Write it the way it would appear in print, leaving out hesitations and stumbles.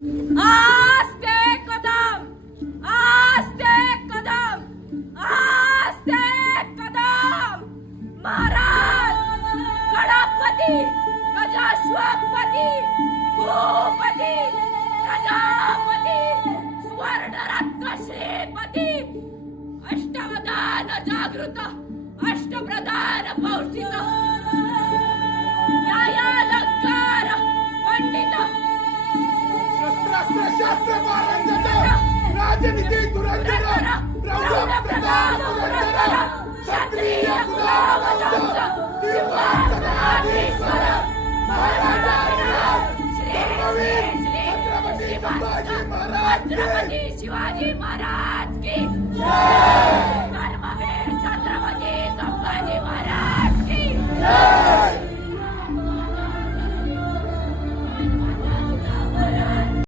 आस्ते कदम, आस्ते कदम, आस्ते कदम। महाराज गणपती, गजाश्वपती, भूपती, प्रजापती, स्वर्णरत्न श्रीपती, अष्टवदान जागृत, अष्टप्रधान पौष्टिक, न्यायालंकार पंडित, शास्त्र पारंगत, राजनीती धुरंधर, प्रौढ प्रधान धुरंधर, क्षत्रिय कुलावतंस, सिंहासनाधीश्वर, महाराजाधिराज, धर्मवीर छत्रपती संभाजी महाराज की, छत्रपती शिवाजी महाराज की जय। धर्मवीर छत्रपती संभाजी महाराज की जय।